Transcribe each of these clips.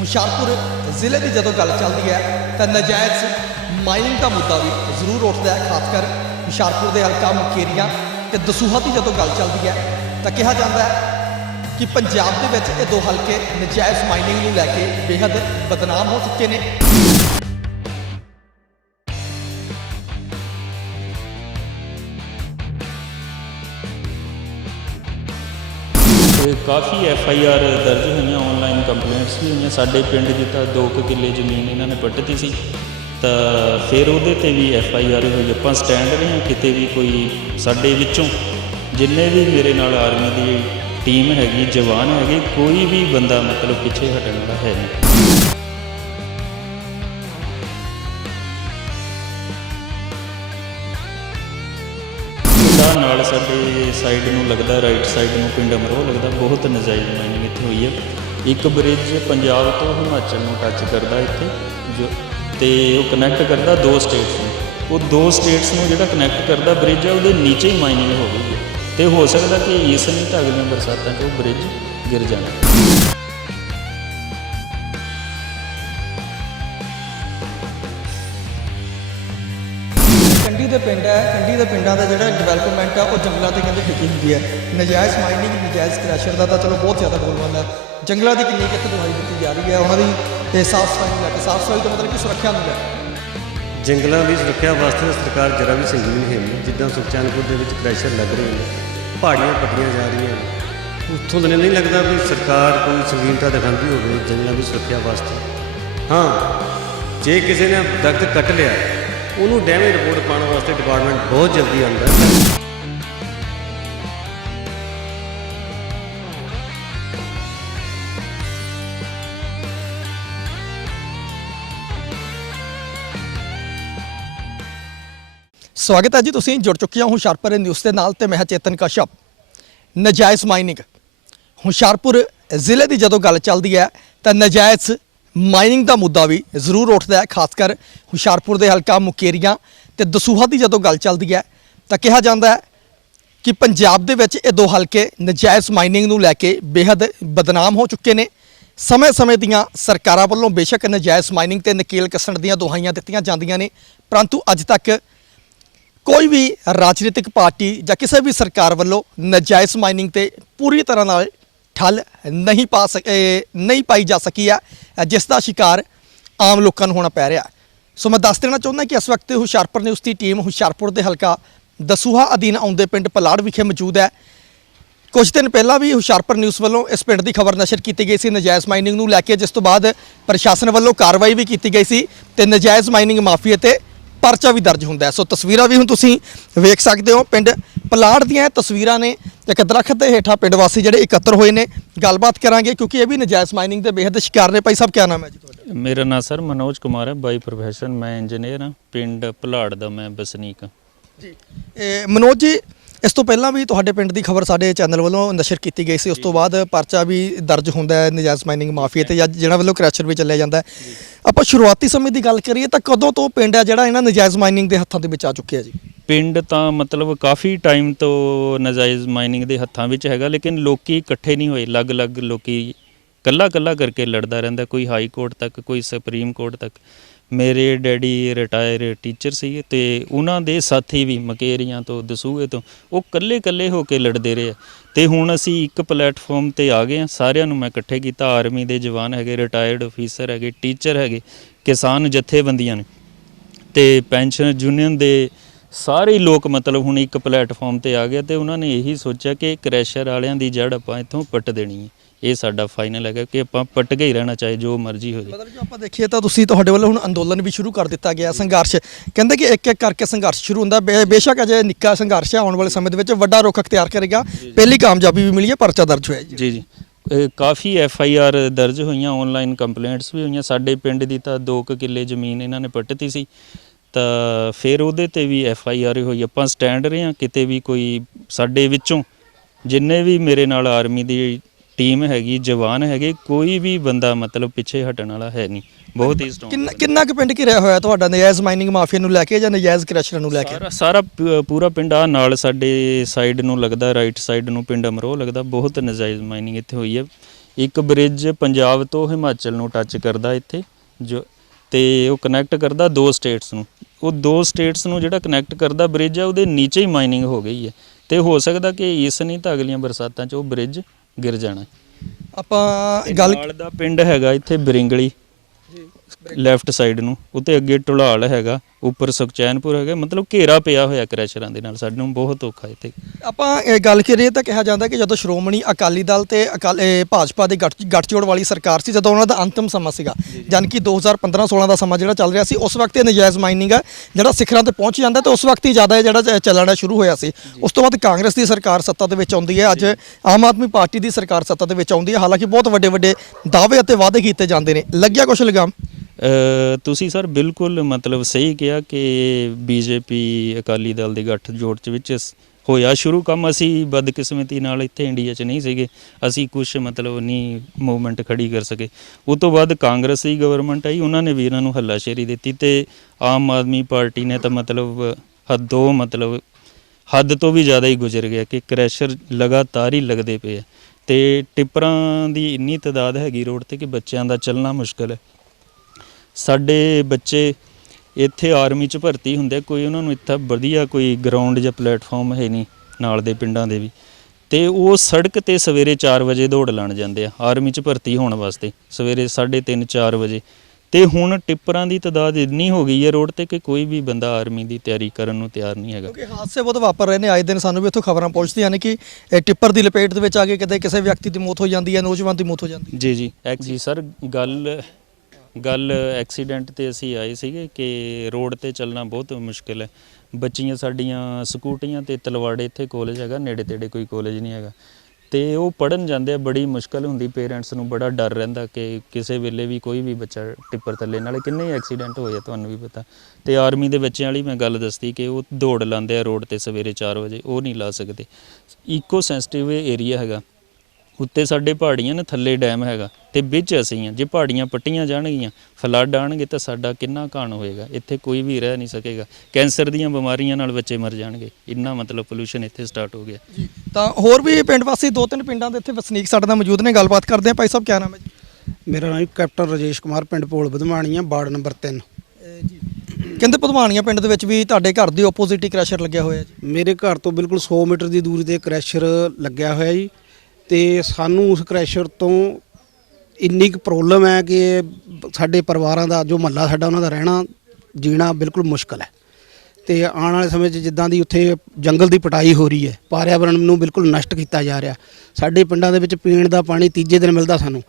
ਹੁਸ਼ਿਆਰਪੁਰ ਜ਼ਿਲ੍ਹੇ ਦੀ ਜਦੋਂ ਗੱਲ ਚੱਲਦੀ ਹੈ, ਤਾਂ ਨਜਾਇਜ਼ ਮਾਈਨਿੰਗ ਦਾ ਮੁੱਦਾ ਵੀ ਜ਼ਰੂਰ ਉੱਠਦਾ ਹੈ, ਖਾਸ ਕਰ ਹੁਸ਼ਿਆਰਪੁਰ ਦੇ ਹਲਕਾ ਮੁਕੇਰੀਆਂ ਤੇ ਦਸੂਹਾ ਦੀ ਜਦੋਂ ਗੱਲ ਚੱਲਦੀ ਹੈ, ਤਾਂ ਕਿਹਾ ਜਾਂਦਾ ਹੈ ਕਿ ਪੰਜਾਬ ਦੇ ਵਿੱਚ ਇਹ ਦੋ ਹਲਕੇ ਨਜਾਇਜ਼ ਮਾਈਨਿੰਗ ਨੂੰ ਲੈ ਕੇ ਬੇहद ਬਦਨਾਮ ਹੋ ਚੁੱਕੇ ਨੇ। ਤੇ ਕਾਫੀ ਐਫ ਆਈ ਆਰ ਦਰਜ ਹੋਈਆਂ ਆਨਲਾਈਨ ਕੰਪਲੇਂਟਸ ਵੀ ਹੋਈਆਂ। ਸਾਡੇ ਪਿੰਡ ਦੀ ਤਾਂ 2 ਕਿੱਲੇ ਜ਼ਮੀਨ ਇਹਨਾਂ ਨੇ ਪੱਟਤੀ ਸੀ। ਤਾਂ ਫਿਰ ਉਹਦੇ ਤੇ ਵੀ ਐਫ ਆਈ ਆਰ ਹੋਈ। ਆਪਾਂ ਸਟੈਂਡ ਨਹੀਂ ਹਾਂ ਕਿਤੇ ਵੀ ਕੋਈ ਸਾਡੇ ਵਿੱਚੋਂ। ਜਿੰਨੇ ਵੀ ਮੇਰੇ ਨਾਲ ਆਰਮੀ ਦੀ ਟੀਮ ਹੈਗੀ, ਜਵਾਨ ਹੈਗੇ, ਕੋਈ ਵੀ ਬੰਦਾ ਮਤਲਬ ਪਿੱਛੇ ਹਟਣ ਵਾਲਾ ਹੈ ਨਹੀਂ। ਨਾਲ ਸਾਡੇ ਸਾਈਡ ਨੂੰ ਲੱਗਦਾ ਰਾਈਟ ਸਾਈਡ ਨੂੰ ਪਿੰਡ ਅਮਰੋਹ ਲੱਗਦਾ, ਬਹੁਤ ਨਜਾਇਜ਼ ਮਾਈਨਿੰਗ ਇੱਥੇ ਹੋਈ ਹੈ। ਇੱਕ ਬ੍ਰਿਜ ਪੰਜਾਬ ਤੋਂ ਹਿਮਾਚਲ ਨੂੰ ਟੱਚ ਕਰਦਾ ਇੱਥੇ, ਜੋ ਤੇ ਉਹ ਕਨੈਕਟ ਕਰਦਾ ਦੋ ਸਟੇਟਸ ਨੂੰ। ਉਹ ਦੋ ਸਟੇਟਸ ਨੂੰ ਜਿਹੜਾ ਕਨੈਕਟ ਕਰਦਾ ਬ੍ਰਿਜ ਹੈ ਉਹਦੇ ਨੀਚੇ ਹੀ ਮਾਈਨਿੰਗ ਹੋ ਗਈ ਹੈ। ਤੇ ਹੋ ਸਕਦਾ ਕਿ ਇਸ ਨਹੀਂ ਤਾਂ ਅਗਲੀਆਂ ਬਰਸਾਤਾਂ 'ਚ ਉਹ ਬ੍ਰਿਜ ਗਿਰ ਜਾਣਾ। ਕੰਢੀ ਦੇ ਪਿੰਡ ਹੈ ਕੰਢੀ ਦੇ ਪਿੰਡਾਂ ਦਾ ਜਿਹੜਾ ਡਿਵੈਲਪਮੈਂਟ ਹੈ ਉਹ ਜੰਗਲਾਂ ਤੇ ਕਹਿੰਦੇ ਟਿਕੀ ਹੁੰਦੀ ਹੈ। ਨਜਾਇਜ਼ ਮਾਈਨਿੰਗ ਨਜਾਇਜ਼ ਕ੍ਰੈਸ਼ਰ ਦਾ ਤਾਂ ਚਲੋ ਬਹੁਤ ਜ਼ਿਆਦਾ ਬੋਲਬਾਲਾ ਹੈ। ਜੰਗਲਾਂ ਦੀ ਕਿੰਨੀ ਕਿੱਥੇ ਦੁਹਾਈ ਦਿੱਤੀ ਜਾ ਰਹੀ ਹੈ, ਉਹਨਾਂ ਦੀ ਤੇ ਸਾਫ਼ ਸਫ਼ਾਈ ਲੈ ਕੇ, ਸਾਫ਼ ਸਫ਼ਾਈ ਤੋਂ ਮਤਲਬ ਕਿ ਸੁਰੱਖਿਆ ਨੂੰ ਲੈ ਜੰਗਲਾਂ ਦੀ ਸੁਰੱਖਿਆ ਵਾਸਤੇ ਸਰਕਾਰ ਜਰਾ ਵੀ ਸੰਗੀਨ ਹੈ ਨਹੀਂ ਜਿੱਦਾਂ ਸੁਖਚੈਨਪੁਰ ਦੇ ਵਿੱਚ ਕ੍ਰੈਸ਼ਰ ਲੱਗ ਰਹੇ ਨੇ, ਪਹਾੜੀਆਂ ਪੱਟੀਆਂ ਜਾ ਰਹੀਆਂ ਨੇ। ਉੱਥੋਂ ਤਾਂ ਨਹੀਂ ਲੱਗਦਾ ਵੀ ਸਰਕਾਰ ਕੋਈ ਸੰਗੀਨਤਾ ਦਿਖਾਉਂਦੀ ਹੋਵੇ ਜੰਗਲਾਂ ਦੀ ਸੁਰੱਖਿਆ ਵਾਸਤੇ। ਹਾਂ, ਜੇ ਕਿਸੇ ਨੇ ਦਰਖਤ ਕੱਟ ਲਿਆ ਉਹਨੂੰ ਡੈਮੇਜ ਰਿਪੋਰਟ ਪਾਉਣ ਵਾਸਤੇ ਡਿਪਾਰਟਮੈਂਟ ਬਹੁਤ ਜਲਦੀ ਆਉਂਦਾ ਹੈ। ਸਵਾਗਤ ਹੈ ਜੀ ਤੁਸੀਂ, ਜੁੜ ਚੁੱਕੇ ਹੋ ਹੁਸ਼ਿਆਰਪੁਰ ਨਿਊਜ਼ ਦੇ ਨਾਲ ਤੇ ਮੈਂ ਹਾਂ ਚੇਤਨ ਕਸ਼ਪ ਨਜਾਇਜ਼ ਮਾਈਨਿੰਗ। ਹੁਸ਼ਿਆਰਪੁਰ ਜ਼ਿਲ੍ਹੇ ਦੀ ਜਦੋਂ ਗੱਲ ਚੱਲਦੀ ਹੈ, ਤਾਂ ਨਜਾਇਜ਼ ਮਾਈਨਿੰਗ ਦਾ ਮੁੱਦਾ ਵੀ ਜ਼ਰੂਰ ਉੱਠਦਾ ਹੈ, ਖਾਸ ਕਰ ਹੁਸ਼ਿਆਰਪੁਰ ਦੇ ਹਲਕਾ ਮੁਕੇਰੀਆਂ ਤੇ ਦਸੂਹਾ ਦੀ ਜਦੋਂ ਗੱਲ ਚੱਲਦੀ ਹੈ, ਤਾਂ ਕਿਹਾ ਜਾਂਦਾ ਹੈ ਕਿ ਪੰਜਾਬ ਦੇ ਵਿੱਚ ਇਹ ਦੋ ਹਲਕੇ ਨਜਾਇਜ਼ ਮਾਈਨਿੰਗ ਨੂੰ ਲੈ ਕੇ ਬੇहद ਬਦਨਾਮ ਹੋ ਚੁੱਕੇ ਨੇ। ਸਮੇਂ-ਸਮੇਂ ਦੀਆਂ ਸਰਕਾਰਾਂ ਵੱਲੋਂ ਬੇਸ਼ੱਕ ਨਜਾਇਜ਼ ਮਾਈਨਿੰਗ ਤੇ ਨਕੇਲ ਕੱਸਣ ਦੀਆਂ ਦੁਹਾਈਆਂ ਦਿੱਤੀਆਂ ਜਾਂਦੀਆਂ ਨੇ, ਪਰੰਤੂ ਅੱਜ ਤੱਕ ਕੋਈ ਵੀ ਰਾਜਨੀਤਿਕ ਪਾਰਟੀ ਜਾਂ ਕਿਸੇ ਵੀ ਸਰਕਾਰ ਵੱਲੋਂ ਨਜਾਇਜ਼ ਮਾਈਨਿੰਗ ਤੇ ਪੂਰੀ ਤਰ੍ਹਾਂ ਨਾਲ ਠੱਲ ਨਹੀਂ ਪਾ ਸਕੇ ਨਹੀਂ ਪਾਈ ਜਾ ਸਕੀ ਹੈ ਜਿਸ ਦਾ ਸ਼ਿਕਾਰ ਆਮ ਲੋਕਾਂ ਨੂੰ ਹੋਣਾ ਪੈ ਰਿਹਾ। ਸੋ ਮੈਂ ਦੱਸ ਦੇਣਾ ਚਾਹੁੰਦਾ ਕਿ ਇਸ ਵਕਤ ਹੁਸ਼ਿਆਰਪੁਰ ਨਿਊਜ਼ ਦੀ ਟੀਮ ਹੁਸ਼ਿਆਰਪੁਰ ਦੇ ਹਲਕਾ ਦਸੂਹਾ ਅਧੀਨ ਆਉਂਦੇ ਪਿੰਡ ਪਲਾੜ ਵਿਖੇ ਮੌਜੂਦ ਹੈ। ਕੁਝ ਦਿਨ ਪਹਿਲਾਂ ਵੀ ਹੁਸ਼ਿਆਰਪੁਰ ਨਿਊਜ਼ ਵੱਲੋਂ ਇਸ ਪਿੰਡ ਦੀ ਖਬਰ ਨਸ਼ਰ ਕੀਤੀ ਗਈ ਸੀ। ਨਜਾਇਜ਼ ਮਾਈਨਿੰਗ ਨੂੰ ਲੈ ਕੇ ਜਿਸ ਤੋਂ ਬਾਅਦ ਪ੍ਰਸ਼ਾਸਨ ਵੱਲੋਂ ਕਾਰਵਾਈ ਵੀ ਕੀਤੀ ਗਈ ਸੀ ਤੇ ਨਜਾਇਜ਼ ਮਾਈਨਿੰਗ ਮਾਫੀਏ ਤੇ ਪਰਚਾ ਵੀ ਦਰਜ ਹੁੰਦਾ ਸੋ ਤਸਵੀਰਾਂ ਵੀ ਹੁਣ ਤੁਸੀਂ ਵੇਖ ਸਕਦੇ ਹੋ। ਪਿੰਡ ਪਲਾੜ ਦੀਆਂ ਤਸਵੀਰਾਂ ਨੇ। ਇੱਕ ਦਰਖਤ ਦੇ ਹੇਠਾਂ ਪਿੰਡ ਵਾਸੀ ਜਿਹੜੇ ਇਕੱਤਰ ਹੋਏ ਨੇ। ਗੱਲਬਾਤ ਕਰਾਂਗੇ ਕਿਉਂਕਿ ਇਹ ਵੀ ਨਜਾਇਜ਼ ਮਾਈਨਿੰਗ ਦੇ ਬੇਹੱਦ ਸ਼ਿਕਾਰ ਨੇ। ਭਾਈ ਸਾਹਿਬ ਕੀ ਨਾਮ ਹੈ ਜੀ ਤੁਹਾਡਾ? ਮੇਰਾ ਨਾਮ ਸਰ ਮਨੋਜ ਕੁਮਾਰ ਹੈ। ਬਾਈ ਪ੍ਰੋਫੈਸ਼ਨ ਮੈਂ ਇੰਜੀਨੀਅਰ ਹਾਂ। ਪਿੰਡ ਭਲਾੜ ਦਾ ਮੈਂ ਵਸਨੀਕ ਹਾਂ। ਜੀ। ਇਹ ਮਨੋਜ ਜੀ ਇਸ ਤੋਂ ਪਹਿਲਾਂ ਵੀ ਤੁਹਾਡੇ ਪਿੰਡ ਦੀ ਖਬਰ ਸਾਡੇ ਚੈਨਲ ਵੱਲੋਂ ਨਸ਼ਰ ਕੀਤੀ ਗਈ ਸੀ। ਉਸ ਤੋਂ ਬਾਅਦ ਪਰਚਾ ਵੀ ਦਰਜ ਹੁੰਦਾ ਹੈ ਨਜਾਇਜ਼ ਮਾਈਨਿੰਗ ਮਾਫੀਆ ਤੇ ਜਾਂ ਜਿਹਨਾਂ ਵੱਲੋਂ ਕ੍ਰੈਸ਼ਰ ਵੀ ਚੱਲਿਆ ਜਾਂਦਾ ਹੈ। ਆਪਾਂ ਸ਼ੁਰੂਆਤੀ ਸਮੇਂ ਦੀ ਗੱਲ ਕਰੀਏ ਤਾਂ ਕਦੋਂ ਤੋਂ ਪਿੰਡ ਹੈ ਜਿਹੜਾ ਇਹਨਾਂ ਨਜਾਇਜ਼ ਮਾਈਨਿੰਗ ਦੇ ਹੱਥਾਂ ਦੇ ਵਿੱਚ ਆ ਚੁੱਕਿਆ ਜੀ? ਪਿੰਡ ਤਾਂ ਮਤਲਬ ਕਾਫੀ ਟਾਈਮ ਤੋਂ ਨਜਾਇਜ਼ ਮਾਈਨਿੰਗ ਦੇ ਹੱਥਾਂ ਵਿੱਚ ਹੈਗਾ ਲੇਕਿਨ ਲੋਕੀ ਇਕੱਠੇ ਨਹੀਂ ਹੋਏ। ਅਲੱਗ-ਅਲੱਗ ਲੋਕੀ ਕੱਲਾ-ਕੱਲਾ ਕਰਕੇ ਲੜਦਾ ਰਹਿੰਦਾ ਕੋਈ ਹਾਈ ਕੋਰਟ ਤੱਕ ਕੋਈ ਸੁਪਰੀਮ ਕੋਰਟ ਤੱਕ। ਮੇਰੇ ਡੈਡੀ ਰਿਟਾਇਰ ਟੀਚਰ ਸੀ ਤੇ ਉਹਨਾਂ ਦੇ ਸਾਥੀ ਵੀ ਮਕੇਰੀਆਂ ਤੋਂ ਦਸੂਹੇ ਤੋਂ, ਉਹ ਕੱਲੇ-ਕੱਲੇ ਹੋ ਕੇ ਲੜਦੇ ਰਹੇ ਤੇ ਹੁਣ ਅਸੀਂ ਇੱਕ ਪਲੇਟਫਾਰਮ ਤੇ ਆ ਗਏ ਹਾਂ ਸਾਰਿਆਂ ਨੂੰ ਮੈਂ ਇਕੱਠੇ ਕੀਤਾ। ਆਰਮੀ ਦੇ ਜਵਾਨ ਹੈਗੇ ਰਿਟਾਇਰਡ ਅਫੀਸਰ ਹੈਗੇ ਟੀਚਰ ਹੈਗੇ, ਕਿਸਾਨ ਜਥੇਬੰਦੀਆਂ ਨੇ। ਤੇ ਪੈਨਸ਼ਨ ਯੂਨੀਅਨ ਦੇ ਸਾਰੇ ਲੋਕ ਮਤਲਬ ਹੁਣ ਇੱਕ ਪਲੇਟਫਾਰਮ ਤੇ ਆ ਗਏ ਤੇ ਉਹਨਾਂ ਨੇ ਇਹੀ ਸੋਚਿਆ ਕਿ ਕ੍ਰੈਸ਼ਰ ਵਾਲਿਆਂ ਦੀ ਜੜ ਆਪਾਂ ਇੱਥੋਂ ਪੱਟ ਦੇਣੀ ਹੈ ਇਹ ਸਾਡਾ ਫਾਈਨਲ ਹੈਗਾ ਕਿ ਆਪਾਂ ਪੱਟ ਕੇ ਹੀ ਰਹਿਣਾ ਚਾਹੇ ਜੋ ਮਰਜ਼ੀ ਹੋ ਜਾਏ। ਮਤਲਬ ਕਿ ਆਪਾਂ ਦੇਖੀਏ ਤਾਂ ਤੁਸੀਂ ਤੁਹਾਡੇ ਵੱਲੋਂ ਹੁਣ ਅੰਦੋਲਨ ਵੀ ਸ਼ੁਰੂ ਕਰ ਦਿੱਤਾ ਗਿਆ ਸੰਘਰਸ਼। ਕਹਿੰਦੇ ਕਿ ਇੱਕ ਇੱਕ ਕਰਕੇ ਸੰਘਰਸ਼ ਸ਼ੁਰੂ ਹੁੰਦਾ। ਬੇ- ਬੇਸ਼ੱਕ ਅਜੇ ਨਿੱਕਾ ਸੰਘਰਸ਼ ਹੈ ਆਉਣ ਵਾਲੇ ਸਮੇਂ ਦੇ ਵਿੱਚ ਵੱਡਾ ਰੁਖ ਅਖਤਿਆਰ ਕਰੇਗਾ। ਪਹਿਲੀ ਕਾਮਯਾਬੀ ਵੀ ਮਿਲੀ ਹੈ ਪਰਚਾ ਦਰਜ ਹੋਇਆ ਜੀ। ਜੀ ਜੀ। ਕਾਫੀ ਐਫ ਆਈ ਆਰ ਦਰਜ ਹੋਈਆਂ ਆਨਲਾਈਨ ਕੰਪਲੇਂਟਸ ਵੀ ਹੋਈਆਂ। ਸਾਡੇ ਪਿੰਡ ਦੀ ਤਾਂ 2 ਕਿੱਲੇ ਜ਼ਮੀਨ ਇਹਨਾਂ ਨੇ ਪੱਟਤੀ ਸੀ। ਤਾਂ ਫਿਰ ਉਹਦੇ ਤੇ ਵੀ ਐਫ ਆਈ ਆਰ ਹੋਈ। ਆਪਾਂ ਸਟੈਂਡ ਰਹੇ ਹਾਂ ਕਿਤੇ ਵੀ ਕੋਈ ਸਾਡੇ ਵਿੱਚੋਂ ਜਿੰਨੇ ਵੀ ਮੇਰੇ ਨਾਲ ਆਰਮੀ ਦੀ ਟੀਮ ਹੈਗੀ ਜਵਾਨ ਹੈਗੇ ਕੋਈ ਵੀ ਬੰਦਾ ਮਤਲਬ ਪਿੱਛੇ ਹਟਣ ਵਾਲਾ ਹੈ ਨਹੀਂ। ਬਹੁਤ ਹੀ ਸਟਰੋਂਗ ਕਿੰਨਾ ਕਿੰਨਾ ਕੁ ਪਿੰਡ ਘਿਰਿਆ ਹੋਇਆ ਤੁਹਾਡਾ ਨਜਾਇਜ਼ ਮਾਈਨਿੰਗ ਮਾਫੀਆ ਨੂੰ ਲੈ ਕੇ ਜਾਂ ਨਜਾਇਜ਼ ਕ੍ਰੈਸ਼ਰਾਂ ਨੂੰ ਲੈ ਕੇ? ਸਾਰਾ ਸਾਰਾ ਪ- ਪੂਰਾ ਪਿੰਡ ਆ ਨਾਲ ਸਾਡੇ ਸਾਈਡ ਨੂੰ ਲੱਗਦਾ ਰਾਈਟ ਸਾਈਡ ਨੂੰ ਪਿੰਡ ਅਮਰੋਹ ਲੱਗਦਾ ਬਹੁਤ ਨਜਾਇਜ਼ ਮਾਈਨਿੰਗ ਇੱਥੇ ਹੋਈ ਹੈ। ਇੱਕ ਬ੍ਰਿਜ ਪੰਜਾਬ ਤੋਂ ਹਿਮਾਚਲ ਨੂੰ ਟੱਚ ਕਰਦਾ ਇੱਥੇ ਜੋ ਤੇ ਉਹ ਕਨੈਕਟ ਕਰਦਾ ਦੋ ਸਟੇਟਸ ਨੂੰ। ਉਹ ਦੋ ਸਟੇਟਸ ਨੂੰ ਜਿਹੜਾ ਕਨੈਕਟ ਕਰਦਾ ਬ੍ਰਿਜ ਆ ਉਹਦੇ ਨੀਚੇ ਹੀ ਮਾਈਨਿੰਗ ਹੋ ਗਈ ਹੈ। ਤੇ ਹੋ ਸਕਦਾ ਕਿ ਇਸ ਨਹੀਂ ਤਾਂ ਅਗਲੀਆਂ ਬਰਸਾਤਾਂ 'ਚ ਉਹ ਬ੍ਰਿਜ ਗਿਰ ਜਾਣਾ। ਆਪਾਂ ਗੱਲ ਨਾਲ ਦਾ ਪਿੰਡ ਹੈਗਾ ਇੱਥੇ ਬਰਿੰਗਲੀ। ਲੈਫਟ ਸਾਈਡ ਨੂੰ ਉੱਤੇ ਅੱਗੇ ਢੁਲਾਲ ਹੈਗਾ ਉੱਪਰ ਸੁਖਚੈਨਪੁਰ ਹੈਗਾ ਮਤਲਬ ਘੇਰਾ ਪਿਆ ਹੋਇਆ ਕ੍ਰੈਸ਼ਰਾਂ ਦੇ ਨਾਲ ਸਾਨੂੰ ਬਹੁਤ ਔਖਾ ਇੱਥੇ। ਆਪਾਂ ਇਹ ਗੱਲ ਕਰੀਏ ਤਾਂ ਕਿਹਾ ਜਾਂਦਾ ਕਿ ਜਦੋਂ ਸ਼੍ਰੋਮਣੀ ਅਕਾਲੀ ਦਲ ਤੇ ਅਕਾਲ ਇਹ ਭਾਜਪਾ ਦੇ ਗੱਠ- ਗੱਠਜੋੜ ਵਾਲੀ ਸਰਕਾਰ ਸੀ ਜਦੋਂ ਉਹਨਾਂ ਦਾ ਅੰਤਿਮ ਸਮਾਂ ਸੀਗਾ ਜਾਣੀ ਕਿ 2015-16 ਦਾ ਸਮਾਂ ਜਿਹੜਾ ਚੱਲ ਰਿਹਾ ਸੀ ਉਸ ਵਕਤ ਇਹ ਨਜਾਇਜ਼ ਮਾਈਨਿੰਗ ਹੈ ਜਿਹੜਾ ਸਿਖਰਾਂ ਤੇ ਪਹੁੰਚ ਜਾਂਦਾ ਤੇ ਉਸ ਵਕਤ ਹੀ ਜ਼ਿਆਦਾ ਇਹ ਜਿਹੜਾ ਚ- ਚੱਲਣਾ ਸ਼ੁਰੂ ਹੋਇਆ ਸੀ। ਉਸ ਤੋਂ ਬਾਅਦ ਕਾਂਗਰਸ ਦੀ ਸਰਕਾਰ ਸੱਤਾ ਦੇ ਵਿੱਚ ਆਉਂਦੀ ਹੈ ਅੱਜ ਆਮ ਆਦਮੀ ਪਾਰਟੀ ਦੀ ਸਰਕਾਰ ਸੱਤਾ ਦੇ ਵਿੱਚ ਆਉਂਦੀ ਹੈ ਹਾਲਾਂਕਿ ਬਹੁਤ ਵੱਡੇ ਵੱਡੇ ਦਾਅਵੇ ਅਤੇ ਵਾਅਦੇ ਕੀਤੇ ਜਾਂਦੇ ਨੇ। ਲੱਗਿਆ ਕੁਛ ਲਗਾਮ? ਤੁਸੀਂ ਸਰ ਬਿਲਕੁਲ ਮਤਲਬ ਸਹੀ ਕਿਹਾ ਕਿ ਬੀਜੇਪੀ ਅਕਾਲੀ ਦਲ ਦੇ ਗੱਠ ਜੋੜ ਚ ਵਿੱਚ ਹੋਇਆ ਸ਼ੁਰੂ ਕੰਮ। ਅਸੀਂ ਬਦਕਿਸਮਤੀ ਨਾਲ ਇੱਥੇ ਇੰਡੀਆ 'ਚ ਨਹੀਂ ਸੀਗੇ। ਅਸੀਂ ਕੁਝ ਮਤਲਬ ਨਹੀਂ ਮੂਵਮੈਂਟ ਖੜੀ ਕਰ ਸਕੇ। ਉਸ ਤੋਂ ਬਾਅਦ ਕਾਂਗਰਸ ਦੀ ਗਵਰਨਮੈਂਟ ਆਈ। ਉਹਨਾਂ ਨੇ ਵੀ ਇਹਨਾਂ ਨੂੰ ਹੱਲਾਸ਼ੇਰੀ ਦਿੱਤੀ ਤੇ ਆਮ ਆਦਮੀ ਪਾਰਟੀ ਨੇ ਤਾਂ ਮਤਲਬ ਹੱਦੋਂ ਮਤਲਬ ਹੱਦ ਤੋਂ ਵੀ ਜ਼ਿਆਦਾ ਹੀ ਗੁਜ਼ਰ ਗਿਆ ਕਿ ਕ੍ਰੈਸ਼ਰ ਲਗਾਤਾਰ ਹੀ ਲੱਗਦੇ ਪਏ ਆ। ਤੇ ਟਿੱਪਰਾਂ ਦੀ ਇੰਨੀ ਤਾਦਾਦ ਹੈਗੀ ਰੋਡ ਤੇ ਕਿ ਬੱਚਿਆਂ ਦਾ ਚੱਲਣਾ ਮੁਸ਼ਕਲ ਹੈ। ਸਾਡੇ ਬੱਚੇ ਇੱਥੇ ਆਰਮੀ 'ਚ ਭਰਤੀ ਹੁੰਦੇ ਕੋਈ ਉਹਨਾਂ ਨੂੰ ਇੱਥੇ ਵਧੀਆ ਕੋਈ ਗਰਾਊਂਡ ਜਾਂ ਪਲੇਟਫਾਰਮ ਹੈ ਨਹੀਂ ਨਾਲ ਦੇ ਪਿੰਡਾਂ ਦੇ ਵੀ। ਤੇ ਉਹ ਸੜਕ ਤੇ ਸਵੇਰੇ 4 ਵਜੇ ਦੌੜ ਲਾਣ ਜਾਂਦੇ ਆ ਆਰਮੀ 'ਚ ਭਰਤੀ ਹੋਣ ਵਾਸਤੇ ਸਵੇਰੇ 3:30 4 ਵਜੇ। ਤੇ ਹੁਣ ਟਿੱਪਰਾਂ ਦੀ ਤਾਦਾਦ ਇੰਨੀ ਹੋ ਗਈ ਹੈ ਰੋਡ ਤੇ ਕਿ ਕੋਈ ਵੀ ਬੰਦਾ ਆਰਮੀ ਦੀ ਤਿਆਰੀ ਕਰਨ ਨੂੰ ਤਿਆਰ ਨਹੀਂ ਹੈਗਾ। ਕਿਉਂਕਿ ਹਾਦਸੇ ਬਹੁਤ ਵਾਪਰ ਰਹੇ ਨੇ ਆਏ ਦਿਨ ਸਾਨੂੰ ਵੀ ਇੱਥੋਂ ਖਬਰਾਂ ਪਹੁੰਚਦੀਆਂ ਨੇ ਕਿ ਇਹ ਟਿੱਪਰ ਦੀ ਲਪੇਟ ਦੇ ਵਿੱਚ ਆ ਕੇ ਕਿਤੇ ਕਿਸੇ ਵਿਅਕਤੀ ਦੀ ਮੌਤ ਹੋ ਜਾਂਦੀ ਹੈ ਨੌਜਵਾਨ ਦੀ ਮੌਤ ਹੋ ਜਾਂਦੀ ਹੈ। ਜੀ ਜੀ ਐਕ- ਜੀ ਸਰ ਗੱਲ ਗੱਲ ਐਕਸੀਡੈਂਟ ਤੇ ਅਸੀਂ ਆਏ ਸੀਗੇ ਕਿ ਰੋਡ ਤੇ ਚੱਲਣਾ ਬਹੁਤ ਮੁਸ਼ਕਿਲ ਹੈ। ਬੱਚੀਆਂ ਸਾਡੀਆਂ ਸਕੂਟੀਆਂ ਤੇ ਤਲਵਾੜੇ ਇੱਥੇ ਕਾਲਜ ਹੈਗਾ, ਨੇੜੇ ਤੇੜੇ ਕੋਈ ਕਾਲਜ ਨਹੀਂ ਹੈਗਾ। ਤੇ ਉਹ ਪੜਨ ਜਾਂਦੇ ਆ, ਬੜੀ ਮੁਸ਼ਕਲ ਹੁੰਦੀ ਪੇਰੈਂਟਸ ਨੂੰ ਬੜਾ ਡਰ ਰਹਿੰਦਾ ਕਿ ਕਿਸੇ ਵੇਲੇ ਵੀ ਕੋਈ ਵੀ ਬੱਚਾ ਟਿੱਪਰ ਥੱਲੇ, ਨਾਲੇ ਕਿੰਨੇ ਐਕਸੀਡੈਂਟ ਹੋਏ ਆ, ਤੁਹਾਨੂੰ ਵੀ ਪਤਾ। ਤੇ ਆਰਮੀ ਦੇ ਬੱਚਿਆਂ ਵਾਲੀ ਮੈਂ ਗੱਲ ਦੱਸਦੀ ਕਿ ਉਹ ਦੌੜ ਲਾਉਂਦੇ ਆ ਰੋਡ ਤੇ ਸਵੇਰੇ 4 ਵਜੇ, ਉਹ ਨਹੀਂ ਲਾ ਸਕਦੇ। ਈਕੋ ਸੈਂਸਿਟਿਵ ਏਰੀਆ ਹੈਗਾ। ਉੱਤੇ ਸਾਡੇ ਪਹਾੜੀਆਂ ਨੇ ਥੱਲੇ ਡੈਮ ਹੈਗਾ ਤੇ ਵਿੱਚ ਅਸੀਂ ਆ ਜੇ ਪਹਾੜੀਆਂ ਪੱਟੀਆਂ ਜਾਣਗੀਆਂ ਫਲੱਡ ਆਣਗੇ ਤਾਂ ਸਾਡਾ ਕਿੰਨਾ ਕਾਣ ਹੋਏਗਾ ਇੱਥੇ ਕੋਈ ਵੀ ਰਹਿ ਨਹੀਂ ਸਕੇਗਾ ਕੈਂਸਰ ਦੀਆਂ ਬਿਮਾਰੀਆਂ ਨਾਲ ਬੱਚੇ ਮਰ ਜਾਣਗੇ ਇੰਨਾ ਮਤਲਬ ਪੋਲੂਸ਼ਨ ਇੱਥੇ ਸਟਾਰਟ ਹੋ ਗਿਆ। ਤਾਂ ਹੋਰ ਵੀ ਪਿੰਡ ਵਾਸੀ ਦੋ ਤਿੰਨ ਪਿੰਡਾਂ ਦੇ ਇੱਥੇ ਵਸਨੀਕ ਸਾਡੇ ਨਾਲ ਮੌਜੂਦ ਨੇ ਗੱਲਬਾਤ ਕਰਦੇ ਆ ਭਾਈ ਸਾਹਿਬ ਕੀ ਨਾਮ ਹੈ ਜੀ? ਮੇਰਾ ਨਾਮ ਕੈਪਟਨ ਰਜੇਸ਼ ਕੁਮਾਰ ਪਿੰਡ ਪੋਲ ਬਧਮਾਣੀ ਆ ਵਾਰਡ ਨੰਬਰ 3 ਜੀ ਕਹਿੰਦੇ ਭਦਵਾਨੀਆਂ ਪਿੰਡ ਦੇ ਵਿੱਚ ਵੀ ਤੁਹਾਡੇ ਘਰ ਦੇ ਆਪੋਜ਼ਿਟ ਹੀ ਕ੍ਰੈਸ਼ਰ ਲੱਗਿਆ ਹੋਇਆ ਜੀ। ਮੇਰੇ ਘਰ ਤੋਂ ਬਿਲਕੁਲ 100 ਮੀਟਰ ਦੀ ਦੂਰੀ ਤੇ ਕ੍ਰੈਸ਼ਰ ਲੱਗਿਆ ਹੋਇਆ ਜੀ। ਤੇ ਸਾਨੂੰ ਉਸ ਕ੍ਰੈਸ਼ਰ ਤੋਂ ਇੰਨੀ ਕੁ ਪ੍ਰੋਬਲਮ ਹੈ ਕਿ ਸਾਡੇ ਪਰਿਵਾਰਾਂ ਦਾ, ਜੋ ਮਹੱਲਾ ਸਾਡਾ, ਉਹਨਾਂ ਦਾ ਰਹਿਣਾ ਜੀਣਾ ਬਿਲਕੁਲ ਮੁਸ਼ਕਲ ਹੈ। ਤੇ ਆਉਣ ਵਾਲੇ ਸਮੇਂ 'ਚ ਜਿੱਦਾਂ ਦੀ ਉੱਥੇ ਜੰਗਲ ਦੀ ਪਟਾਈ ਹੋ ਰਹੀ ਹੈ ਪਾਰਿਆਵਰਣ ਨੂੰ ਬਿਲਕੁਲ ਨਸ਼ਟ ਕੀਤਾ ਜਾ ਰਿਹਾ। ਸਾਡੇ ਪਿੰਡਾਂ ਦੇ ਵਿੱਚ ਪੀਣ ਦਾ ਪਾਣੀ ਤੀਜੇ ਦਿਨ ਮਿਲਦਾ ਸਾਨੂੰ।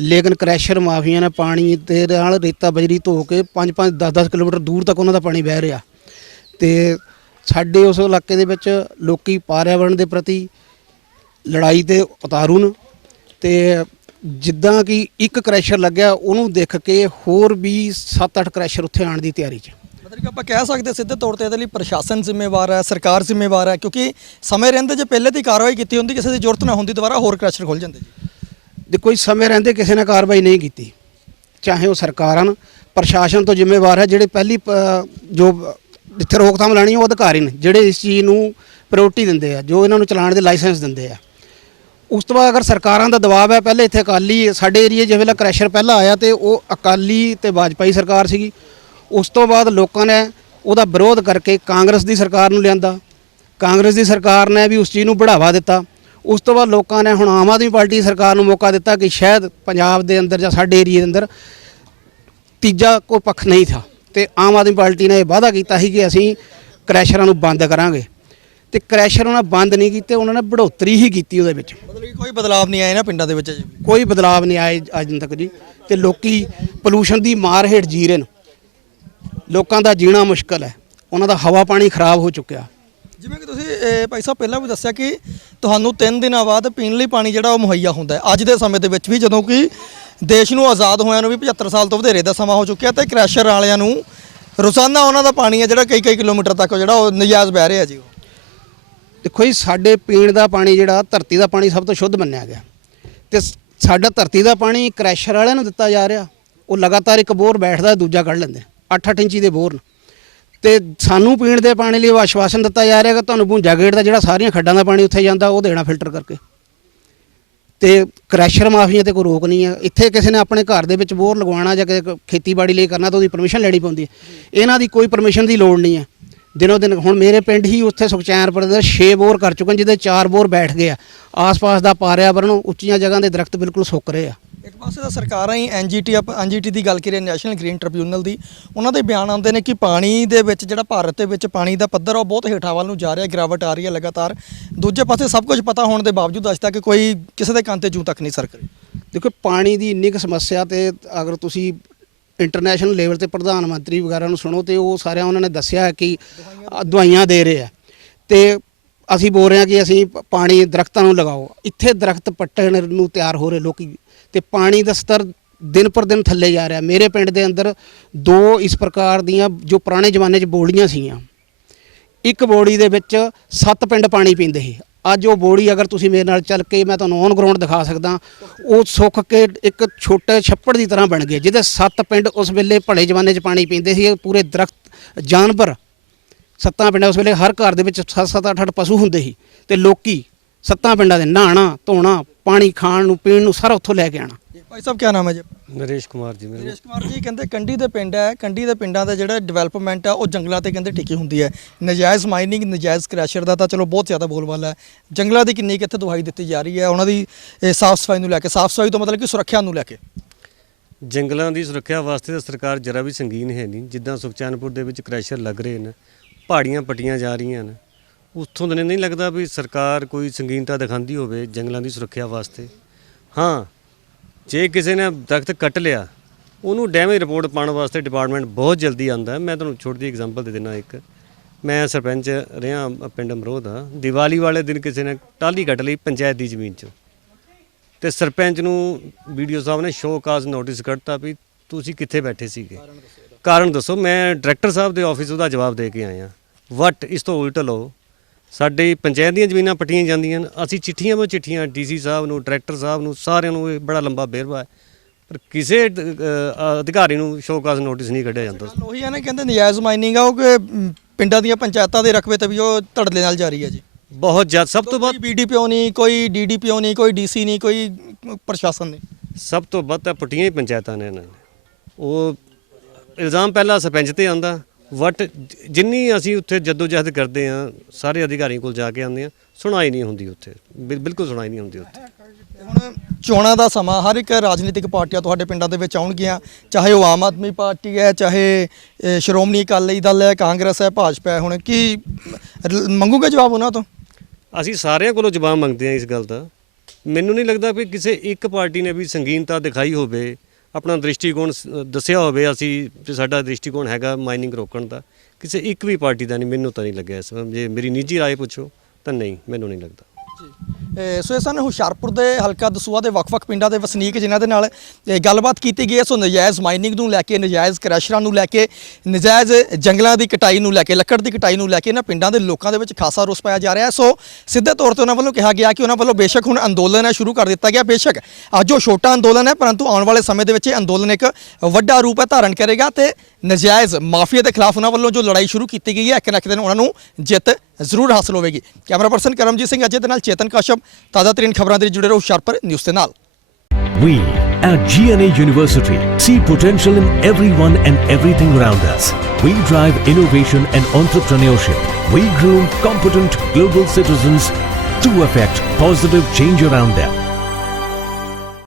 ਲੇਕਿਨ ਕ੍ਰੈਸ਼ਰ ਮਾਫੀਆਂ ਨੇ ਪਾਣੀ ਦੇ ਨਾਲ ਰੇਤਾ ਬਜਰੀ ਧੋ ਕੇ 5-5 10-10 ਕਿਲੋਮੀਟਰ ਦੂਰ ਤੱਕ ਉਹਨਾਂ ਦਾ ਪਾਣੀ ਵਹਿ ਰਿਹਾ। ਤੇ ਸਾਡੇ ਉਸ ਇਲਾਕੇ ਦੇ ਵਿੱਚ ਲੋਕੀ ਪਾਰਿਆਵਰਣ ਦੇ ਪ੍ਰਤੀ ਲੜਾਈ ਤੇ ਉਤਾਰੂ ਨੇ। ਤੇ ਜਿੱਦਾਂ ਕਿ ਇੱਕ ਕ੍ਰੈਸ਼ਰ ਲੱਗਿਆ ਉਹਨੂੰ ਦੇਖ ਕੇ ਹੋਰ ਵੀ 7-8 ਕ੍ਰੈਸ਼ਰ ਉੱਥੇ ਆਉਣ ਦੀ ਤਿਆਰੀ 'ਚ। ਮਤਲਬ ਕਿ ਆਪਾਂ ਕਹਿ ਸਕਦੇ ਸਿੱਧੇ ਤੌਰ ਤੇ ਇਹਦੇ ਲਈ ਪ੍ਰਸ਼ਾਸਨ ਜ਼ਿੰਮੇਵਾਰ ਹੈ ਸਰਕਾਰ ਜ਼ਿੰਮੇਵਾਰ ਹੈ ਕਿਉਂਕਿ ਸਮੇਂ ਰਹਿੰਦੇ ਜੇ ਪਹਿਲੇ ਦੀ ਕਾਰਵਾਈ ਕੀਤੀ ਹੁੰਦੀ ਕਿਸੇ ਦੀ ਜ਼ਰੂਰਤ ਨਾ ਹੁੰਦੀ ਦੁਬਾਰਾ ਹੋਰ ਕ੍ਰੈਸ਼ਰ ਖੁੱਲ ਜਾਂਦੇ ਜੀ। ਦੇਖੋ ਜੀ ਸਮੇਂ ਰਹਿੰਦੇ ਕਿਸੇ ਨੇ ਕਾਰਵਾਈ ਨਹੀਂ ਕੀਤੀ ਚਾਹੇ ਉਹ ਸਰਕਾਰਾਂ ਪ੍ਰਸ਼ਾਸਨ ਤੋਂ ਜ਼ਿੰਮੇਵਾਰ ਹੈ ਜਿਹੜੇ ਪਹਿਲੀ ਜੋ ਜਿੱਥੇ ਰੋਕਥਾਮ ਲਾਣੀ ਉਹ ਅਧਿਕਾਰੀ ਨੇ ਜਿਹੜੇ ਇਸ ਚੀਜ਼ ਨੂੰ ਪ੍ਰਾਇੋਰਟੀ ਦਿੰਦੇ ਆ ਜੋ ਇਹਨਾਂ ਨੂੰ ਚਲਾਉਣ ਦੇ ਲਾਇਸੈਂਸ ਦਿੰਦੇ ਆ। ਉਸ ਤੋਂ ਬਾਅਦ ਅਗਰ ਸਰਕਾਰਾਂ ਦਾ ਦਬਾਅ ਹੈ, ਪਹਿਲੇ ਇੱਥੇ ਅਕਾਲੀ ਸਾਡੇ ਏਰੀਏ ਜਿਵੇਂ ਵੇਲੇ ਕ੍ਰੈਸ਼ਰ ਪਹਿਲਾਂ ਆਇਆ ਤੇ ਉਹ ਅਕਾਲੀ ਤੇ ਵਾਜਪਾਈ ਸਰਕਾਰ ਸੀਗੀ। ਉਸ ਤੋਂ ਬਾਅਦ ਲੋਕਾਂ ਨੇ ਉਹਦਾ ਵਿਰੋਧ ਕਰਕੇ ਕਾਂਗਰਸ ਦੀ ਸਰਕਾਰ ਨੂੰ ਲਿਆਂਦਾ। ਕਾਂਗਰਸ ਦੀ ਸਰਕਾਰ ਨੇ ਵੀ ਉਸ ਚੀਜ਼ ਨੂੰ ਬੜਾਵਾ ਦਿੱਤਾ। ਉਸ ਤੋਂ ਬਾਅਦ ਲੋਕਾਂ ਨੇ ਹੁਣ ਆਮ ਆਦਮੀ ਪਾਰਟੀ ਦੀ ਸਰਕਾਰ ਨੂੰ ਮੌਕਾ ਦਿੱਤਾ ਕਿ ਸ਼ਾਇਦ ਪੰਜਾਬ ਦੇ ਅੰਦਰ ਜਾਂ ਸਾਡੇ ਏਰੀਏ ਦੇ ਅੰਦਰ ਤੀਜਾ ਕੋਈ ਪੱਖ ਨਹੀਂ ਥਾ। ਤੇ ਆਮ ਆਦਮੀ ਪਾਰਟੀ ਨੇ ਇਹ ਵਾਅਦਾ ਕੀਤਾ ਸੀ ਕਿ ਅਸੀਂ ਕ੍ਰੈਸ਼ਰਾਂ ਨੂੰ ਬੰਦ ਕਰਾਂਗੇ। ਤੇ ਕ੍ਰੈਸ਼ਰ ਉਹਨਾਂ ਬੰਦ ਨਹੀਂ ਕੀਤੇ ਉਹਨਾਂ ਨੇ ਬੜੋਤਰੀ ਹੀ ਕੀਤੀ ਉਹਦੇ ਵਿੱਚ। ਮਤਲਬ ਕਿ ਕੋਈ ਬਦਲਾਅ ਨਹੀਂ ਆਇਆ ਨਾ ਪਿੰਡਾਂ ਦੇ ਵਿੱਚ ਕੋਈ ਬਦਲਾਵ ਨਹੀਂ ਆਏ ਅੱਜ ਤੱਕ ਜੀ। ਤੇ ਲੋਕੀ ਪੋਲੂਸ਼ਨ ਦੀ ਮਾਰ ਹੇਠ ਜੀ ਰਹੇ ਨੇ। ਲੋਕਾਂ ਦਾ ਜੀਣਾ ਮੁਸ਼ਕਲ ਹੈ। ਉਹਨਾਂ ਦਾ ਹਵਾ ਪਾਣੀ ਖਰਾਬ ਹੋ ਚੁੱਕਿਆ। ਜਿਵੇਂ ਕਿ ਤੁਸੀਂ ਭਾਈ ਸਾਹਿਬ ਪਹਿਲਾਂ ਵੀ ਦੱਸਿਆ ਕਿ ਤੁਹਾਨੂੰ 3 ਦਿਨਾਂ ਬਾਅਦ ਪੀਣ ਲਈ ਪਾਣੀ ਜਿਹੜਾ ਉਹ ਮੁਹੱਈਆ ਹੁੰਦਾ ਹੈ। ਅੱਜ ਦੇ ਸਮੇਂ ਦੇ ਵਿੱਚ ਵੀ ਜਦੋਂ ਕਿ ਦੇਸ਼ ਨੂੰ ਆਜ਼ਾਦ ਹੋਇਆਂ ਨੂੰ ਵੀ 75 ਸਾਲ ਤੋਂ ਵਧੇਰੇ ਦਾ ਸਮਾਂ ਹੋ ਚੁੱਕਿਆ ਤੇ ਕ੍ਰੈਸ਼ਰ ਵਾਲਿਆਂ ਨੂੰ ਰੋਜ਼ਾਨਾ ਉਹਨਾਂ ਦਾ ਪਾਣੀ ਹੈ ਜਿਹੜਾ ਕਈ ਕਈ ਕਿਲੋਮੀਟਰ ਤੱਕ ਜਿਹੜਾ ਉਹ ਨਜਾਇਜ਼ ਬਹਿ ਰਿਹਾ ਜੀ ਉਹ। ਦੇਖੋ ਜੀ, ਸਾਡੇ ਪੀਣ ਦਾ ਪਾਣੀ ਜਿਹੜਾ, ਧਰਤੀ ਦਾ ਪਾਣੀ ਸਭ ਤੋਂ ਸ਼ੁੱਧ ਮੰਨਿਆ ਗਿਆ। ਤੇ ਸਾਡਾ ਧਰਤੀ ਦਾ ਪਾਣੀ ਕ੍ਰੈਸ਼ਰ ਵਾਲਿਆਂ ਨੂੰ ਦਿੱਤਾ ਜਾ ਰਿਹਾ। ਉਹ ਲਗਾਤਾਰ ਇੱਕ ਬੋਰ ਬੈਠਦਾ, ਦੂਜਾ ਕੱਢ ਲੈਂਦੇ 8-8 ਇੰਚੀ ਦੇ ਬੋਰ ਨੇ। ਤੇ ਸਾਨੂੰ ਪੀਣ ਦੇ ਪਾਣੀ ਲਈ ਉਹ ਆਸ਼ਵਾਸਨ ਦਿੱਤਾ ਜਾ ਰਿਹਾ ਕਿ ਤੁਹਾਨੂੰ ਭੁੰਜਾ ਗੇਟ ਦਾ ਜਿਹੜਾ ਸਾਰੀਆਂ ਖੱਡਾਂ ਦਾ ਪਾਣੀ ਉੱਥੇ ਜਾਂਦਾ, ਉਹ ਦੇਣਾ ਫਿਲਟਰ ਕਰਕੇ। ਤੇ ਕ੍ਰੈਸ਼ਰ ਮਾਫੀਆਂ ਤੇ ਕੋਈ ਰੋਕ ਨਹੀਂ ਹੈ ਇੱਥੇ ਕਿਸੇ ਨੇ ਆਪਣੇ ਘਰ ਦੇ ਵਿੱਚ ਬੋਰ ਲਗਵਾਉਣਾ ਜਾਂ ਕਿਸੇ ਖੇਤੀਬਾੜੀ ਲਈ ਕਰਨਾ ਤਾਂ ਉਹਦੀ ਪਰਮਿਸ਼ਨ ਲੈਣੀ ਪੈਂਦੀ ਹੈ। ਇਹਨਾਂ ਦੀ ਕੋਈ ਪਰਮਿਸ਼ਨ ਦੀ ਲੋੜ ਨਹੀਂ ਹੈ। ਦਿਨੋ ਦਿਨ ਹੁਣ ਮੇਰੇ ਪਿੰਡ ਹੀ ਉੱਥੇ ਸੁਖਚੈਨਪੁਰ ਦੇ 6 ਬੋਰ ਕਰ ਚੁੱਕੇ ਨੇ, ਜਿਹਦੇ 4 ਬੋਰ ਬੈਠ ਗਏ ਆ। ਆਸ-ਪਾਸ ਦਾ ਪਾਰਿਆਵਰਣ ਉੱਚੀਆਂ ਜਗ੍ਹਾ ਦੇ ਦਰਖਤ ਬਿਲਕੁਲ ਸੁੱਕ ਰਹੇ ਆ। ਇੱਕ ਪਾਸੇ ਤਾਂ ਸਰਕਾਰਾਂ ਹੀ ਐਨਜੀਟੀ ਐਨਜੀਟੀ ਦੀ ਗੱਲ ਕਰੀਏ ਨੈਸ਼ਨਲ ਗ੍ਰੀਨ ਟ੍ਰਿਬਿਊਨਲ ਦੀ ਉਹਨਾਂ ਦੇ ਬਿਆਨ ਆਉਂਦੇ ਨੇ ਕਿ ਪਾਣੀ ਦੇ ਵਿੱਚ ਜਿਹੜਾ ਭਾਰਤ ਦੇ ਵਿੱਚ ਪਾਣੀ ਦਾ ਪੱਧਰ ਆ ਉਹ ਬਹੁਤ ਹੇਠਾਂ ਵੱਲ ਨੂੰ ਜਾ ਰਿਹਾ ਗਿਰਾਵਟ ਆ ਰਹੀ ਹੈ ਲਗਾਤਾਰ। ਦੂਜੇ ਪਾਸੇ ਸਭ ਕੁਝ ਪਤਾ ਹੋਣ ਦੇ ਬਾਵਜੂਦ ਅੱਜ ਤੱਕ ਕੋਈ ਕਿਸੇ ਦੇ ਕੰਨ ਤੇ ਜੂ ਤੱਕ ਨਹੀਂ ਸਰਕ ਰਹੀ। ਦੇਖੋ ਪਾਣੀ ਦੀ ਇੰਨੀ ਕੁ ਸਮੱਸਿਆ ਤੇ ਅਗਰ ਤੁਸੀਂ ਇੰਟਰਨੈਸ਼ਨਲ ਲੈਵਲ ਤੇ ਪ੍ਰਧਾਨ ਮੰਤਰੀ ਵਗੈਰਾ ਨੂੰ ਸੁਣੋ ਤੇ ਉਹ ਸਾਰਿਆਂ ਉਹਨਾਂ ਨੇ ਦੱਸਿਆ ਹੈ ਕਿ ਦਵਾਈਆਂ ਦੇ ਰਹੇ ਆ ਤੇ ਅਸੀਂ ਬੋਲ ਰਹੇ ਹਾਂ ਕਿ ਅਸੀਂ ਪਾਣੀ ਦਰਖਤਾਂ ਨੂੰ ਲਗਾਓ। ਇੱਥੇ ਦਰਖਤ ਪੱਟਣ ਨੂੰ ਤਿਆਰ ਹੋ ਰਹੇ ਲੋਕੀ। ਤੇ ਪਾਣੀ ਦਾ ਸਤਰ ਦਿਨ ਪਰ ਦਿਨ ਥੱਲੇ ਜਾ ਰਿਹਾ। ਮੇਰੇ ਪਿੰਡ ਦੇ ਅੰਦਰ ਦੋ ਇਸ ਪ੍ਰਕਾਰ ਦੀਆਂ ਜੋ ਪੁਰਾਣੇ ਜ਼ਮਾਨੇ 'ਚ ਬੋਲੀਆਂ ਸੀਗੀਆਂ। ਇੱਕ ਬੋੜੀ ਦੇ ਵਿੱਚ ਸੱਤ ਪਿੰਡ ਪਾਣੀ ਪੀਂਦੇ ਸੀ। ਅੱਜ ਉਹ ਬੋੜੀ ਅਗਰ ਤੁਸੀਂ ਮੇਰੇ ਨਾਲ ਚੱਲ ਕੇ ਮੈਂ ਤੁਹਾਨੂੰ ਔਨ ਗਰਾਊਂਡ ਦਿਖਾ ਸਕਦਾ, ਉਹ ਸੁੱਕ ਕੇ ਇੱਕ ਛੋਟੇ ਛੱਪੜ ਦੀ ਤਰ੍ਹਾਂ ਬਣ ਗਏ, ਜਿਹਦੇ ਸੱਤ ਪਿੰਡ ਉਸ ਵੇਲੇ ਭਲੇ ਜਮਾਨੇ 'ਚ ਪਾਣੀ ਪੀਂਦੇ ਸੀ ਪੂਰੇ ਦਰਖਤ, ਜਾਨਵਰ, ਸੱਤਾਂ ਪਿੰਡਾਂ ਉਸ ਵੇਲੇ ਹਰ ਘਰ ਦੇ ਵਿੱਚ ਸੱਤ ਸੱਤ, ਅੱਠ ਅੱਠ ਪਸ਼ੂ ਹੁੰਦੇ ਸੀ ਤੇ ਲੋਕੀ ਸੱਤਾਂ ਪਿੰਡਾਂ ਦੇ ਨਹਾਣਾ ਧੋਣਾ, ਪਾਣੀ ਖਾਣ ਨੂੰ, ਪੀਣ ਨੂੰ ਸਾਰਾ ਉੱਥੋਂ ਲੈ ਕੇ ਆਣਾ ਭਾਈ ਸਾਹਿਬ ਕੀ ਨਾਮ ਹੈ ਜੀ? ਨਰੇਸ਼ ਕੁਮਾਰ ਜੀ ਮੇਰੇ ਨਰੇਸ਼ ਕੁਮਾਰ ਜੀ ਕਹਿੰਦੇ ਕੰਢੀ ਦੇ ਪਿੰਡ ਹੈ। ਕੰਢੀ ਦੇ ਪਿੰਡਾਂ ਦਾ ਜਿਹੜਾ ਡਿਵੈਲਪਮੈਂਟ ਹੈ ਉਹ ਜੰਗਲਾਂ ਤੇ ਕਹਿੰਦੇ ਟਿਕੀ ਹੁੰਦੀ ਹੈ। ਨਜਾਇਜ਼ ਮਾਈਨਿੰਗ ਨਜਾਇਜ਼ ਕ੍ਰੈਸ਼ਰ ਦਾ ਤਾਂ ਚਲੋ ਬਹੁਤ ਜ਼ਿਆਦਾ ਬੋਲਬਾਲਾ ਹੈ। ਜੰਗਲਾਂ ਦੀ ਕਿੰਨੀ ਕਿੱਥੇ ਦੁਹਾਈ ਦਿੱਤੀ ਜਾ ਰਹੀ ਹੈ ਉਹਨਾਂ ਦੀ ਸਾਫ਼ ਸਫ਼ਾਈ ਨੂੰ ਲੈ ਕੇ। ਸਾਫ਼ ਸਫ਼ਾਈ ਤੋਂ ਮਤਲਬ ਕਿ ਸੁਰੱਖਿਆ ਨੂੰ ਲੈ ਕੇ। ਜੰਗਲਾਂ ਦੀ ਸੁਰੱਖਿਆ ਵਾਸਤੇ ਤਾਂ ਸਰਕਾਰ ਜਰਾ ਵੀ ਸੰਗੀਨ ਹੈ ਨਹੀਂ। ਜਿੱਦਾਂ ਸੁਖਚੈਨਪੁਰ ਦੇ ਵਿੱਚ ਕ੍ਰੈਸ਼ਰ ਲੱਗ ਰਹੇ ਨੇ ਪਹਾੜੀਆਂ ਪੱਟੀਆਂ ਜਾ ਰਹੀਆਂ ਨੇ। ਉੱਥੋਂ ਦੇ ਨਹੀਂ ਲੱਗਦਾ ਵੀ ਸਰਕਾਰ ਕੋਈ ਸੰਗੀਨਤਾ ਦਿਖਾਉਂਦੀ ਹੋਵੇ ਜੰਗਲਾਂ ਦੀ ਸੁਰੱਖਿਆ ਵਾਸਤੇ। ਹਾਂ ਜੇ ਕਿਸੇ ਨੇ ਦਰਖਤ ਕੱਟ ਲਿਆ ਉਹਨੂੰ ਡੈਮੇਜ ਰਿਪੋਰਟ ਪਾਉਣ ਵਾਸਤੇ ਡਿਪਾਰਟਮੈਂਟ ਬਹੁਤ ਜਲਦੀ ਆਉਂਦਾ। ਮੈਂ ਤੁਹਾਨੂੰ ਛੋਟੀ ਜਿਹੀ ਐਗਜ਼ਾਮਪਲ ਦੇ ਦਿੰਦਾ ਇੱਕ। ਮੈਂ ਸਰਪੰਚ ਰਿਹਾ ਪਿੰਡ ਅਮਰੋਹ ਦਾ ਦੀਵਾਲੀ ਵਾਲੇ ਦਿਨ ਕਿਸੇ ਨੇ ਟਾਲੀ ਕੱਟ ਲਈ ਪੰਚਾਇਤ ਦੀ ਜ਼ਮੀਨ 'ਚੋਂ। ਤੇ ਸਰਪੰਚ ਨੂੰ ਵੀਡੀਓ ਸਾਹਿਬ ਨੇ ਸ਼ੋਅ ਕਾਜ਼ ਨੋਟਿਸ ਕੱਢਤਾ ਵੀ ਤੁਸੀਂ ਕਿੱਥੇ ਬੈਠੇ ਸੀਗੇ। ਕਾਰਨ ਦੱਸੋ ਮੈਂ ਡਾਇਰੈਕਟਰ ਸਾਹਿਬ ਦੇ ਆਫਿਸ ਉਹਦਾ ਜਵਾਬ ਦੇ ਕੇ ਆਇਆ। ਵਟ ਇਸ ਤੋਂ ਉਲਟ ਲਓ। ਸਾਡੀ ਪੰਚਾਇਤ ਦੀਆਂ ਜ਼ਮੀਨਾਂ ਪੱਟੀਆਂ ਜਾਂਦੀਆਂ ਨੇ ਅਸੀਂ ਚਿੱਠੀਆਂ ਵਿੱਚ ਚਿੱਠੀਆਂ ਡੀਸੀ ਸਾਹਿਬ ਨੂੰ ਡਾਇਰੈਕਟਰ ਸਾਹਿਬ ਨੂੰ ਸਾਰਿਆਂ ਨੂੰ ਇਹ ਬੜਾ ਲੰਬਾ ਬੇਰਵਾ ਹੈ। ਪਰ ਕਿਸੇ ਅ, ਅਧਿਕਾਰੀ ਨੂੰ ਸ਼ੋਅ ਕਾਜ਼ ਨੋਟਿਸ ਨਹੀਂ ਕੱਢਿਆ ਜਾਂਦਾ। ਗੱਲ ਉਹੀ ਹੈ ਨਾ ਕਹਿੰਦੇ ਨਜਾਇਜ਼ ਮਾਈਨਿੰਗ ਆ ਉਹ ਕਿ ਪਿੰਡਾਂ ਦੀਆਂ ਪੰਚਾਇਤਾਂ ਦੇ ਰਕਬੇ ਤੇ ਵੀ ਉਹ ਧੜਲੇ ਨਾਲ ਜਾਰੀ ਹੈ ਜੀ। ਬਹੁਤ ਜ਼ਿਆਦਾ ਸਭ ਤੋਂ ਵੱਧ ਕੋਈ ਬੀਡੀਪੀਓ ਨਹੀਂ ਕੋਈ ਡੀਡੀਪੀਓ ਨਹੀਂ ਕੋਈ ਡੀਸੀ ਨਹੀਂ ਕੋਈ ਪ੍ਰਸ਼ਾਸਨ ਨਹੀਂ। ਸਭ ਤੋਂ ਵੱਧ ਤਾਂ ਪੱਟੀਆਂ ਹੀ ਪੰਚਾਇਤਾਂ ਨੇ ਇਹਨਾਂ ਨੇ। ਉਹ ਇਲਜ਼ਾਮ ਪਹਿਲਾਂ ਸਰਪੰਚ ਤੇ ਆਂਦਾ ਵਟ ਜਿੰਨੀ ਅਸੀਂ ਉੱਥੇ ਜਦੋਜਹਿਦ ਕਰਦੇ ਆ ਸਾਰੇ ਅਧਿਕਾਰੀਆਂ ਕੋਲ ਜਾ ਕੇ ਆਉਂਦੇ ਆ ਸੁਣਾਈ ਨਹੀਂ ਹੁੰਦੀ ਉੱਥੇ। ਬਿਲ- ਬਿਲਕੁਲ ਸੁਣਾਈ ਨਹੀਂ ਹੁੰਦੀ ਉੱਥੇ। ਤੇ ਹੁਣ ਚੋਣਾਂ ਦਾ ਸਮਾਂ ਹਰ ਇੱਕ ਰਾਜਨੀਤਿਕ ਪਾਰਟੀਆਂ ਤੁਹਾਡੇ ਪਿੰਡਾਂ ਦੇ ਵਿੱਚ ਆਉਣਗੀਆਂ ਚਾਹੇ ਉਹ ਆਮ ਆਦਮੀ ਪਾਰਟੀ ਹੈ ਚਾਹੇ ਅ, ਸ਼੍ਰੋਮਣੀ ਅਕਾਲੀ ਦਲ ਹੈ ਕਾਂਗਰਸ ਹੈ ਭਾਜਪਾ ਹੈ ਹੁਣ ਕੀ ਰ- ਮੰਗੂਗੇ ਜਵਾਬ ਉਹਨਾਂ ਤੋਂ? ਅਸੀਂ ਸਾਰਿਆਂ ਕੋਲੋਂ ਜਵਾਬ ਮੰਗਦੇ ਆ ਇਸ ਗੱਲ ਦਾ। ਮੈਨੂੰ ਨਹੀਂ ਲੱਗਦਾ ਵੀ ਕਿਸੇ ਇੱਕ ਪਾਰਟੀ ਨੇ ਵੀ ਸੰਗੀਨਤਾ ਦਿਖਾਈ ਹੋਵੇ ਆਪਣਾ ਦ੍ਰਿਸ਼ਟੀਕੋਣ ਸ- ਦੱਸਿਆ ਹੋਵੇ ਅਸੀਂ ਵੀ ਸਾਡਾ ਦ੍ਰਿਸ਼ਟੀਕੋਣ ਹੈਗਾ ਮਾਈਨਿੰਗ ਰੋਕਣ ਦਾ ਕਿਸੇ ਇੱਕ ਵੀ ਪਾਰਟੀ ਦਾ ਨਹੀਂ ਮੈਨੂੰ ਤਾਂ ਨਹੀਂ ਲੱਗਿਆ ਇਸ ਵਾਰ ਜੇ ਮੇਰੀ ਨਿੱਜੀ رائے ਪੁੱਛੋ ਤਾਂ ਨਹੀਂ ਮੈਨੂੰ ਨਹੀਂ ਲੱਗਦਾ ਇਹ ਸੋ ਇਹ ਸਨ ਹੁਸ਼ਿਆਰਪੁਰ ਦੇ ਹਲਕਾ ਦਸੂਆ ਦੇ ਵੱਖ-ਵੱਖ ਪਿੰਡਾਂ ਦੇ ਵਸਨੀਕ ਜਿਨ੍ਹਾਂ ਦੇ ਨਾਲ ਗੱਲਬਾਤ ਕੀਤੀ ਗਈ ਹੈ। ਸੋ ਨਜਾਇਜ਼ ਮਾਈਨਿੰਗ ਨੂੰ ਲੈ ਕੇ, ਨਜਾਇਜ਼ ਕ੍ਰੈਸ਼ਰਾਂ ਨੂੰ ਲੈ ਕੇ, ਨਜਾਇਜ਼ ਜੰਗਲਾਂ ਦੀ ਕਟਾਈ ਨੂੰ ਲੈ ਕੇ, ਲੱਕੜ ਦੀ ਕਟਾਈ ਨੂੰ ਲੈ ਕੇ ਇਹਨਾਂ ਪਿੰਡਾਂ ਦੇ ਲੋਕਾਂ ਦੇ ਵਿੱਚ ਖਾਸਾ ਰੋਸ ਪਾਇਆ ਜਾ ਰਿਹਾ ਹੈ। ਸੋ ਸਿੱਧੇ ਤੌਰ ਤੇ ਉਹਨਾਂ ਵੱਲੋਂ ਕਿਹਾ ਗਿਆ ਕਿ ਉਹਨਾਂ ਵੱਲੋਂ ਬੇਸ਼ੱਕ ਹੁਣ ਅੰਦੋਲਨ ਹੈ, ਸ਼ੁਰੂ ਕਰ ਦਿੱਤਾ ਗਿਆ। ਬੇਸ਼ੱਕ ਅੱਜ ਉਹ ਛੋਟਾ ਅੰਦੋਲਨ ਹੈ, ਪਰੰਤੂ ਆਉਣ ਵਾਲੇ ਸਮੇਂ ਦੇ ਵਿੱਚ ਇਹ ਅੰਦੋਲਨ ਇੱਕ ਵੱਡਾ ਰੂਪ ਹੈ ਧਾਰਨ ਕਰੇਗਾ ਤੇ ਨਜਾਇਜ਼ ਮਾਫੀਆ ਦੇ ਖਿਲਾਫ ਉਹਨਾਂ ਵੱਲੋਂ ਜੋ ਲੜਾਈ ਸ਼ੁਰੂ ਕੀਤੀ ਗਈ ਹੈ, ਇੱਕ ਨਾ ਇੱਕ ਉਹਨਾਂ ਨੂੰ ਜਿੱਤ ਜ਼ਰੂਰ ਹਾਸਲ ਹੋਵੇਗੀ ਕੈਮਰਾ ਪਰਸਨ ਕਰਮਜੀਤ ਸਿੰਘ ਅਜੇ ਦੇ ਨਾਲ ਚੇਤਨ ਕਾਸ਼ਪ ਤਾਜ਼ਾ ਤਰੀਨ ਖਬਰਾਂ ਦੇ ਲਈ ਜੁੜੇ ਰਹੋ ਹੁਸ਼ਿਆਰਪੁਰ ਨਿਊਜ਼ ਦੇ ਨਾਲ We at GNA University see potential in everyone and everything around us. We drive innovation and entrepreneurship. We groom competent global citizens to affect positive change around them.